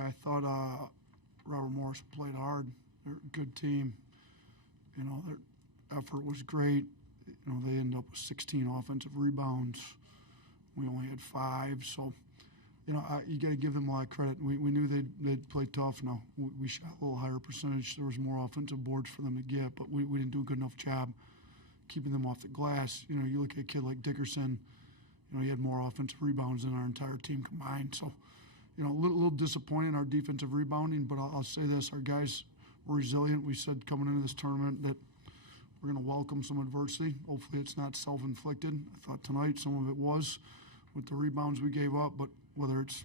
Yeah, I thought Robert Morris played hard. They're a good team. You know, their effort was great. You know, they ended up with 16 offensive rebounds. We only had 5, so you know, you got to give them a lot of credit. We knew they'd play tough. Now, we shot a little higher percentage. There was more offensive boards for them to get, but we didn't do a good enough job keeping them off the glass. You know, you look at a kid like Dickerson, you know, he had more offensive rebounds than our entire team combined. So, you know, a little disappointed in our defensive rebounding, but I'll say this, our guys were resilient. We said coming into this tournament that we're going to welcome some adversity. Hopefully it's not self-inflicted. I thought tonight some of it was with the rebounds we gave up, but whether it's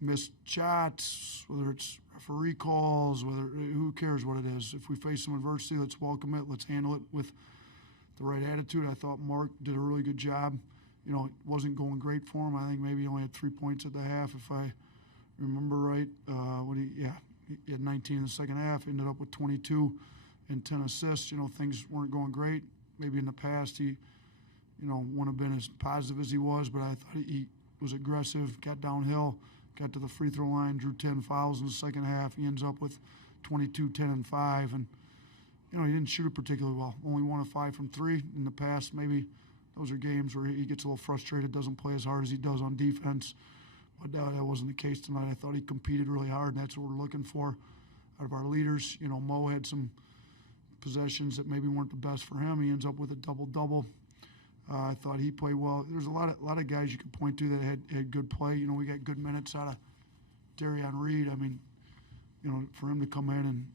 missed shots, whether it's referee calls, who cares what it is. If we face some adversity, let's welcome it. Let's handle it with the right attitude. I thought Mark did a really good job. You know, it wasn't going great for him. I think maybe he only had 3 points at the half, if I remember right. He had 19 in the second half, ended up with 22 and 10 assists. You know, things weren't going great. Maybe in the past he, you know, wouldn't have been as positive as he was, but I thought he was aggressive, got downhill, got to the free throw line, drew 10 fouls in the second half. He ends up with 22, 10, and 5. And, you know, he didn't shoot it particularly well. Only 1 of 5 from 3. In the past, maybe those are games where he gets a little frustrated, doesn't play as hard as he does on defense. But that wasn't the case tonight. I thought he competed really hard, and that's what we're looking for out of our leaders. You know, Mo had some possessions that maybe weren't the best for him. He ends up with a double-double. I thought he played well. There's a lot of guys you could point to that had good play. You know, we got good minutes out of Darian Reed. I mean, you know, for him to come in and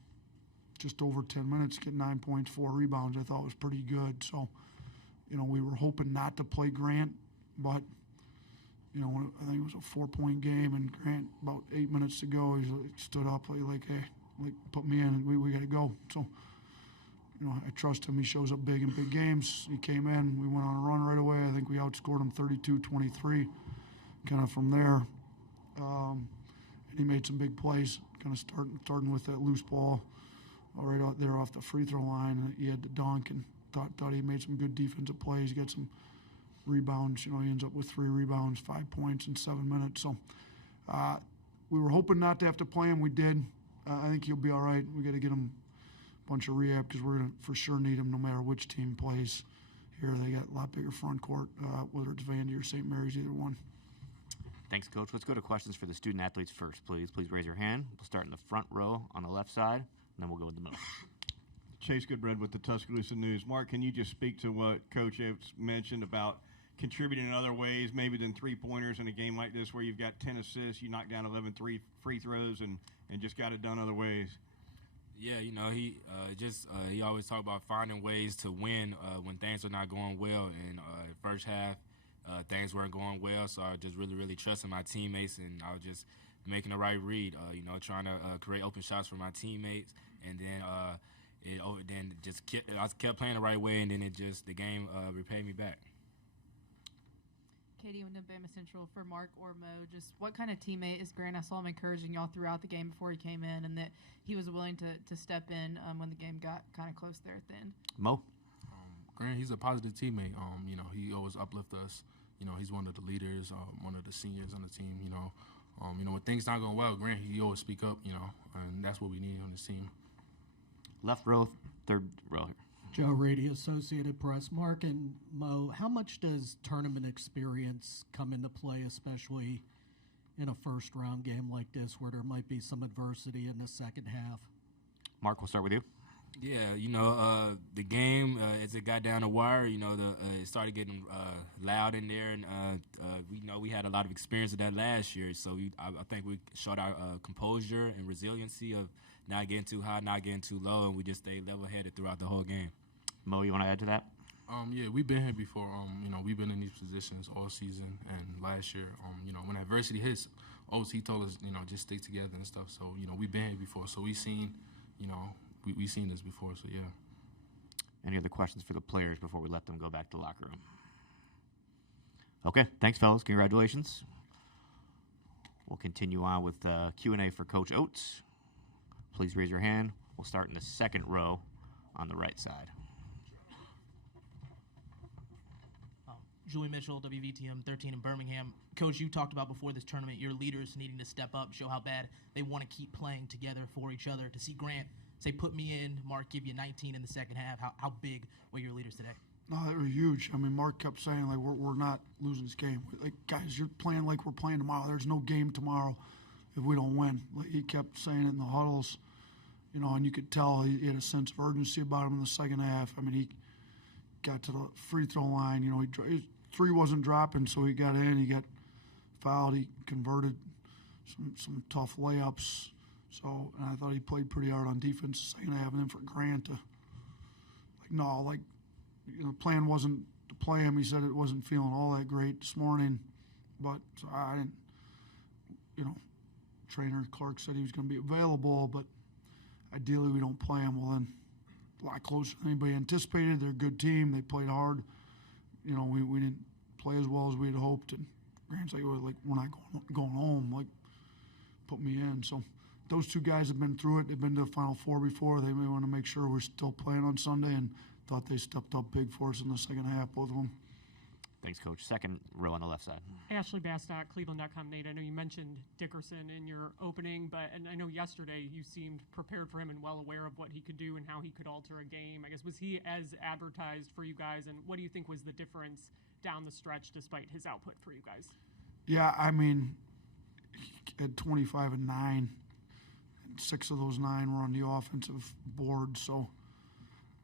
just over 10 minutes get 9 points, 4 rebounds, I thought was pretty good. So, you know, we were hoping not to play Grant, but, you know, I think it was a 4-point game, and Grant, about 8 minutes to go, he stood up like, hey, put me in, we got to go. So, you know, I trust him. He shows up big in big games. He came in. We went on a run right away. I think we outscored him 32-23 kind of from there. And he made some big plays, kind of starting with that loose ball right out there off the free throw line. And he had the dunk, and thought he made some good defensive plays. He got some rebounds. You know, he ends up with 3 rebounds, 5 points in 7 minutes. So we were hoping not to have to play him. We did. I think he'll be all right. We got to get him bunch of rehab because we're going to for sure need them no matter which team plays here. They got a lot bigger front court, whether it's Vandy or St. Mary's, either one. Thanks, Coach. Let's go to questions for the student athletes first, please. Please raise your hand. We'll start in the front row on the left side, and then we'll go in the middle. Chase Goodbread with the Tuscaloosa News. Mark, can you just speak to what Coach Oats mentioned about contributing in other ways, maybe than three-pointers in a game like this where you've got 10 assists, you knock down 11 free throws, and just got it done other ways? Yeah, you know, he always talk about finding ways to win when things are not going well. And first half, things weren't going well, so I just really trusted my teammates, and I was just making the right read. You know, trying to create open shots for my teammates, and then I kept playing the right way, and then the game repaid me back. Katie with Bama Central for Mark or Mo. Just what kind of teammate is Grant? I saw him encouraging y'all throughout the game before he came in, and that he was willing to step in when the game got kind of close there at the end. Mo? Grant, he's a positive teammate. You know, he always uplifts us. You know, he's one of the leaders, one of the seniors on the team. You know, when things not going well, Grant, he always speak up. You know, and that's what we need on this team. Left row, third row here. Joe Rady, Associated Press. Mark and Mo, how much does tournament experience come into play, especially in a first-round game like this where there might be some adversity in the second half? Mark, we'll start with you. Yeah, you know, the game, as it got down the wire, you know, it started getting loud in there, and we know we had a lot of experience with that last year, so I think we showed our composure and resiliency of not getting too high, not getting too low, and we just stayed level-headed throughout the whole game. Mo, you want to add to that? Yeah, we've been here before. You know, we've been in these positions all season and last year. You know, when adversity hits, he told us, you know, just stay together and stuff. So, you know, we've been here before. So we've seen, you know, we've seen this before. So, yeah. Any other questions for the players before we let them go back to the locker room? Okay, thanks, fellas. Congratulations. We'll continue on with Q&A for Coach Oats. Please raise your hand. We'll start in the second row on the right side. Julie Mitchell, WVTM 13 in Birmingham. Coach, you talked about before this tournament your leaders needing to step up, show how bad they want to keep playing together for each other. To see Grant say, put me in, Mark give you 19 in the second half, how big were your leaders today? No, they were huge. I mean, Mark kept saying, like, we're not losing this game. Like, guys, you're playing like we're playing tomorrow. There's no game tomorrow if we don't win. Like, he kept saying it in the huddles, you know, and you could tell he had a sense of urgency about him in the second half. I mean, he got to the free throw line. You know, his three wasn't dropping, so he got in. He got fouled. He converted some tough layups. So, and I thought he played pretty hard on defense the second half. And then for Grant to, you know, the plan wasn't to play him. He said it wasn't feeling all that great this morning. But so I didn't, you know, trainer Clark said he was going to be available, but ideally we don't play him. Well, then a lot closer than anybody anticipated. They're a good team. They played hard. You know, we didn't play as well as we had hoped. And Grant's like, we're not going home. Like, put me in. So those two guys have been through it. They've been to the Final Four before. They may want to make sure we're still playing on Sunday, and thought they stepped up big for us in the second half, both of them. Thanks, Coach. Second row on the left side. Ashley Bastock, Cleveland.com. Nate, I know you mentioned Dickerson in your opening, and I know yesterday you seemed prepared for him and well aware of what he could do and how he could alter a game. I guess, was he as advertised for you guys, and what do you think was the difference down the stretch despite his output for you guys? Yeah, I mean, he had 25 and 9. And 6 of those 9 were on the offensive board, so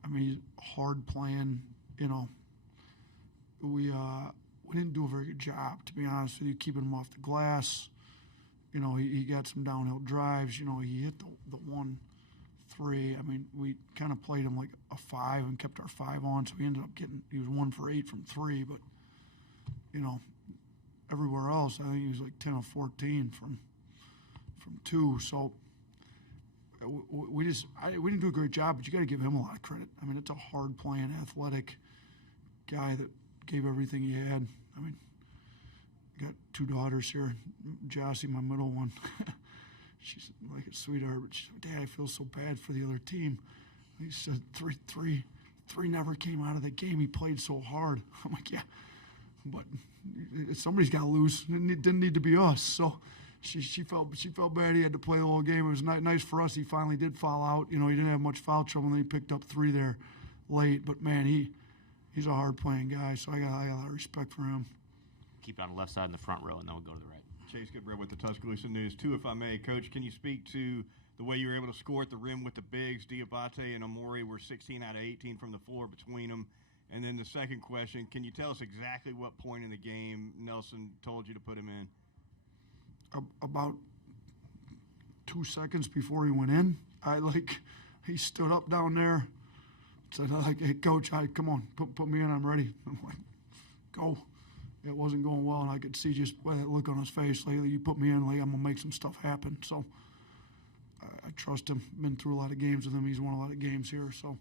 I mean, he's hard playing, you know. We didn't do a very good job, to be honest with you, keeping him off the glass. You know, he got some downhill drives. You know, he hit the 1-3. I mean, we kind of played him like a 5 and kept our 5 on, so he ended up he was 1 for 8 from 3. But, you know, everywhere else, I think he was like 10 of 14 from 2. So we didn't do a great job, but you got to give him a lot of credit. I mean, it's a hard playing, athletic guy that gave everything he had. I mean, I got 2 daughters here. Jossie, my middle one, she's like a sweetheart, but she's like, Dad, I feel so bad for the other team. He said 3 never came out of the game. He played so hard. I'm like, yeah, but somebody's got to lose. It didn't need to be us. So she felt bad. He had to play the whole game. It was nice for us. He finally did foul out. You know, he didn't have much foul trouble, and then he picked up 3 there late. But man, he's a hard playing guy. So I got a lot of respect for him. Keep it on the left side in the front row, and then we'll go to the right. Chase Goodbread with the Tuscaloosa News. 2, if I may. Coach, can you speak to the way you were able to score at the rim with the bigs? Diabate and Amori were 16 out of 18 from the floor between them. And then the second question, can you tell us exactly what point in the game Nelson told you to put him in? About 2 seconds before he went in, he stood up down there, said, hey, Coach, come on, put me in, I'm ready. I'm like, go. It wasn't going well, and I could see just by that look on his face, like, you put me in, like, I'm going to make some stuff happen. So I trust him. Been through a lot of games with him. He's won a lot of games here. So,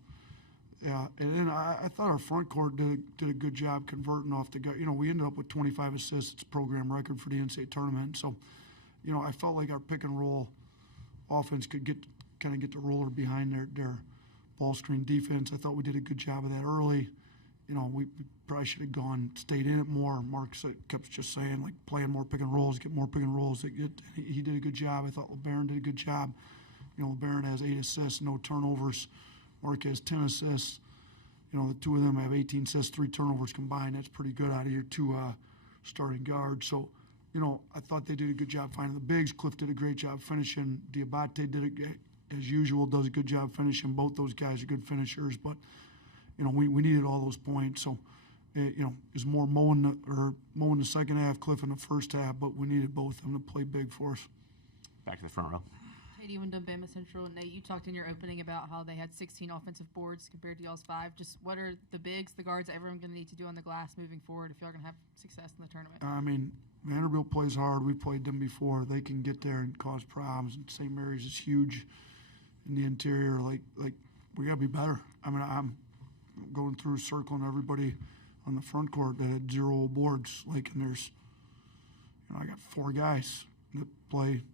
yeah. And then I thought our front court did a good job converting off the guy. You know, we ended up with 25 assists. It's a program record for the NCAA Tournament. So, you know, I felt like our pick and roll offense could get the roller behind their ball screen defense. I thought we did a good job of that early. You know, we probably should have stayed in it more. Mark kept just saying, like, playing more pick and rolls, get more pick and rolls. He did a good job. I thought LeBaron did a good job. You know, LeBaron has 8 assists, no turnovers. Mark has 10 assists. You know, the 2 of them have 18 assists, 3 turnovers combined. That's pretty good out of your 2 starting guards. So, you know, I thought they did a good job finding the bigs. Cliff did a great job finishing. Diabate as usual, does a good job finishing. Both those guys are good finishers, but you know, we needed all those points. So, you know, it was more mowing the second half, Cliff in the first half, but we needed both of them to play big for us. Back to the front row. Katie Wyndham, Bama Central. And Nate, you talked in your opening about how they had 16 offensive boards compared to y'all's 5. Just what are the bigs, the guards, everyone going to need to do on the glass moving forward if y'all are going to have success in the tournament? I mean, Vanderbilt plays hard. We've played them before. They can get there and cause problems. And St. Mary's is huge in the interior. Like we got to be better. I mean, I'm going through circling everybody on the front court that had 0 boards. Like, and there's, you know, I got 4 guys that play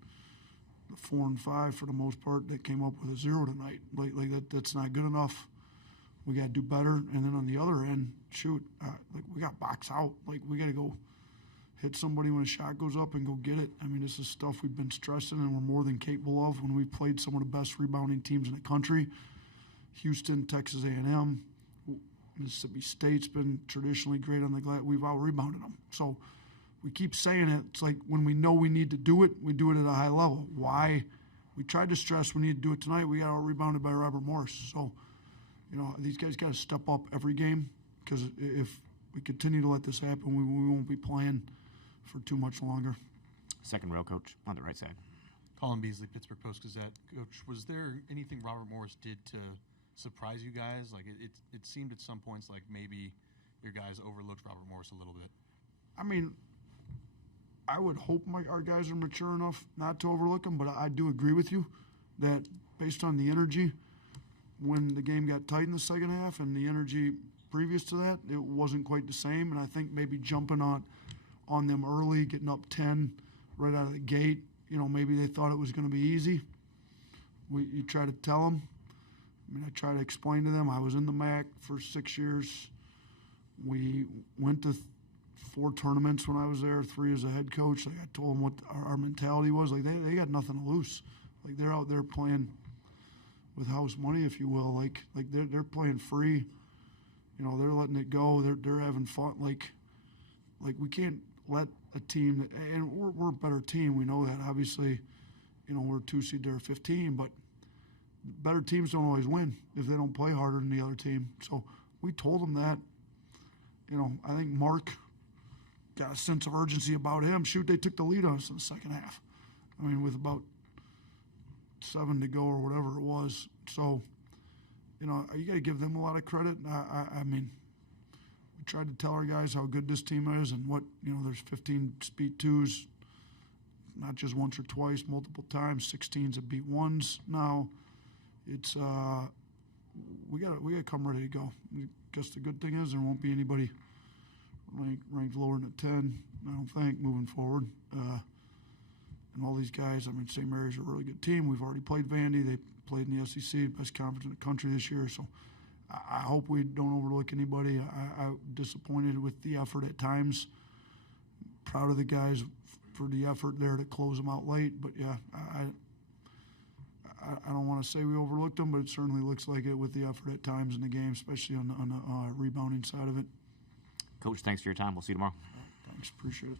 the 4 and 5 for the most part that came up with a 0 tonight. Like that's not good enough. we got to do better. And then on the other end, like we got box out. Like we got to go hit somebody when a shot goes up and go get it. I mean, this is stuff we've been stressing and we're more than capable of when we've played some of the best rebounding teams in the country. Houston, Texas A&M, Mississippi State's been traditionally great on the glass. We've out-rebounded them. So we keep saying it. It's like when we know we need to do it, we do it at a high level. Why? We tried to stress we need to do it tonight. We got out-rebounded by Robert Morris. So, these guys got to step up every game because if we continue to let this happen, we won't be playing for too much longer. Second row, coach, on the right side. Colin Beasley, Pittsburgh Post-Gazette. Coach, was there anything Robert Morris did to surprise you guys? Like it seemed at some points like maybe your guys overlooked Robert Morris a little bit. I mean, I would hope our guys are mature enough not to overlook him, but I do agree with you that based on the energy, when the game got tight in the second half and the energy previous to that, it wasn't quite the same. And I think maybe jumping on them early, getting up 10 right out of the gate, maybe they thought it was going to be easy. You try to tell them. I mean, I try to explain to them. I was in the MAC for 6 years. We went to 4 tournaments when I was there, 3 as a head coach. Like I told them what our mentality was. Like they got nothing to lose. Like they're out there playing with house money, if you will. Like they're playing free. They're letting it go. They're having fun. Like we can't let a team and we're a better team. We know that. Obviously, we're 2 seed, they're 15, but better teams don't always win if they don't play harder than the other team. So we told them that. I think Mark got a sense of urgency about him. Shoot, they took the lead on us in the second half. I mean, with about 7 to go or whatever it was. So, you got to give them a lot of credit. I mean, we tried to tell our guys how good this team is and what, there's 15 speed 2s, not just once or twice, multiple times, 16s that beat 1s now. It's we got to come ready to go. I guess the good thing is there won't be anybody ranked lower than a 10, I don't think, moving forward. And all these guys, I mean, St. Mary's a really good team. We've already played Vandy. They played in the SEC, best conference in the country this year. So I hope we don't overlook anybody. I'm disappointed with the effort at times. Proud of the guys for the effort there to close them out late. But, yeah, I don't want to say we overlooked them, but it certainly looks like it with the effort at times in the game, especially on the rebounding side of it. Coach, thanks for your time. We'll see you tomorrow. Thanks. Appreciate it.